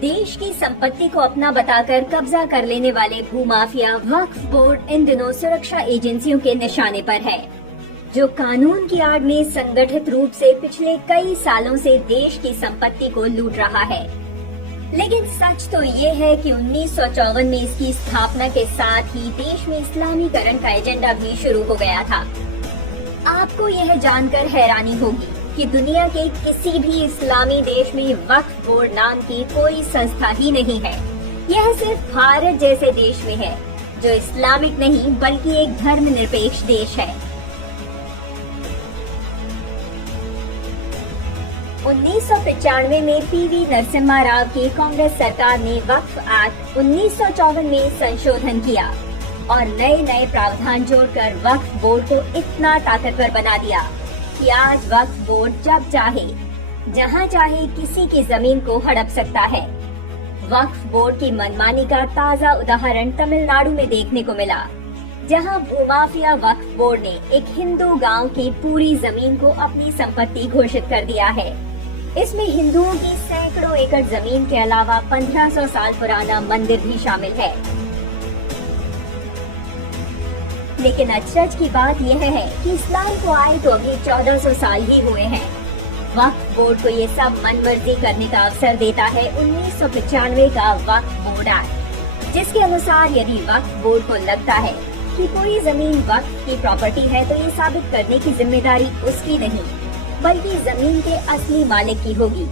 देश की संपत्ति को अपना बताकर कब्जा कर लेने वाले भूमाफिया वक्फ बोर्ड इन दिनों सुरक्षा एजेंसियों के निशाने पर है, जो कानून की आड़ में संगठित रूप से पिछले कई सालों से देश की संपत्ति को लूट रहा है। लेकिन सच तो ये है कि 1954 में इसकी स्थापना के साथ ही देश में इस्लामीकरण का एजेंडा भी शुरू हो गया था। आपको यह जानकर हैरानी होगी कि दुनिया के किसी भी इस्लामी देश में वक्फ बोर्ड नाम की कोई संस्था ही नहीं है। यह सिर्फ भारत जैसे देश में है, जो इस्लामिक नहीं बल्कि एक धर्मनिरपेक्ष देश है। 1995 में पीवी नरसिम्हा राव की कांग्रेस सरकार ने वक्फ एक्ट 1954 में संशोधन किया और नए प्रावधान जोड़कर वक्फ बोर्ड को इतना ताकतवर बना दिया कि आज वक्फ बोर्ड जब चाहे, जहां चाहे किसी की जमीन को हड़प सकता है। वक्फ बोर्ड की मनमानी का ताजा उदाहरण तमिलनाडु में देखने को मिला, जहां भूमाफिया वक्फ बोर्ड ने एक हिंदू गांव की पूरी जमीन को अपनी संपत्ति घोषित कर दिया है। इसमें हिंदुओं की सैकड़ों एकड़ जमीन के अलावा 1500 साल पुराना मंदिर भी शामिल है। लेकिन अचरज की बात यह है कि इस्लाम को आए तो अभी 1400 साल ही हुए हैं। वक्फ बोर्ड को ये सब मनमर्जी करने का अवसर देता है 1995 का वक्फ बोर्ड एक्ट, जिसके अनुसार यदि वक्फ बोर्ड को लगता है कि कोई जमीन वक्फ की प्रॉपर्टी है तो ये साबित करने की जिम्मेदारी उसकी नहीं बल्कि जमीन के असली मालिक की होगी।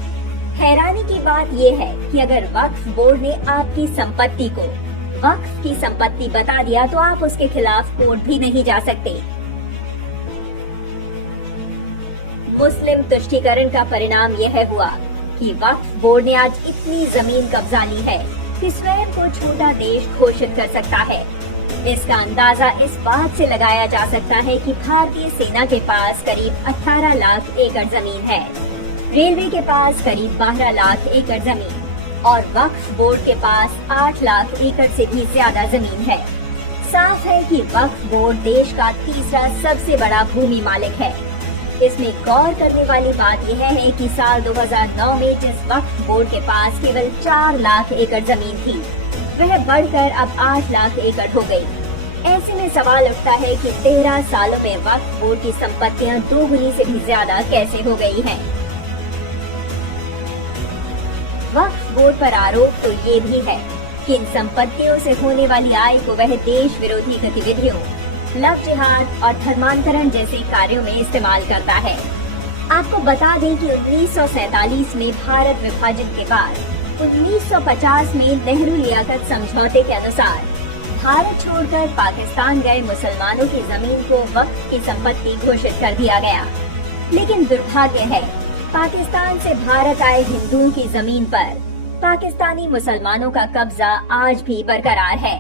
हैरानी की बात ये है कि अगर वक्फ बोर्ड ने आपकी संपत्ति को वक्फ की संपत्ति बता दिया तो आप उसके खिलाफ कोर्ट भी नहीं जा सकते। मुस्लिम तुष्टीकरण का परिणाम यह हुआ कि वक्फ बोर्ड ने आज इतनी जमीन कब्जा ली है कि स्वयं को छोटा देश घोषित कर सकता है। इसका अंदाजा इस बात से लगाया जा सकता है कि भारतीय सेना के पास करीब 18 लाख एकड़ जमीन है, रेलवे के पास करीब 12 लाख एकड़ जमीन और वक्फ बोर्ड के पास 8 लाख एकड़ से भी ज्यादा जमीन है। साफ है कि वक्फ बोर्ड देश का तीसरा सबसे बड़ा भूमि मालिक है। इसमें गौर करने वाली बात यह है कि साल 2009 में जिस वक्फ बोर्ड के पास केवल 4 लाख एकड़ जमीन थी, वह बढ़कर अब 8 लाख एकड़ हो गई। ऐसे में सवाल उठता है कि 13 सालों में वक्फ बोर्ड की संपत्तियां दोगुनी से भी ज्यादा कैसे हो गई हैं। वक्फ बोर्ड पर आरोप तो ये भी है कि इन संपत्तियों से होने वाली आय को वह देश विरोधी गतिविधियों, लव जिहाद और धर्मांतरण जैसे कार्यों में इस्तेमाल करता है। आपको बता दें कि 1947 में भारत विभाजन के बाद 1950 में नेहरू लियाकत समझौते के अनुसार भारत छोड़कर पाकिस्तान गए मुसलमानों की जमीन को वक्फ की संपत्ति घोषित कर दिया गया। लेकिन दुर्भाग्य है, पाकिस्तान से भारत आए हिंदुओं की जमीन पर पाकिस्तानी मुसलमानों का कब्जा आज भी बरकरार है।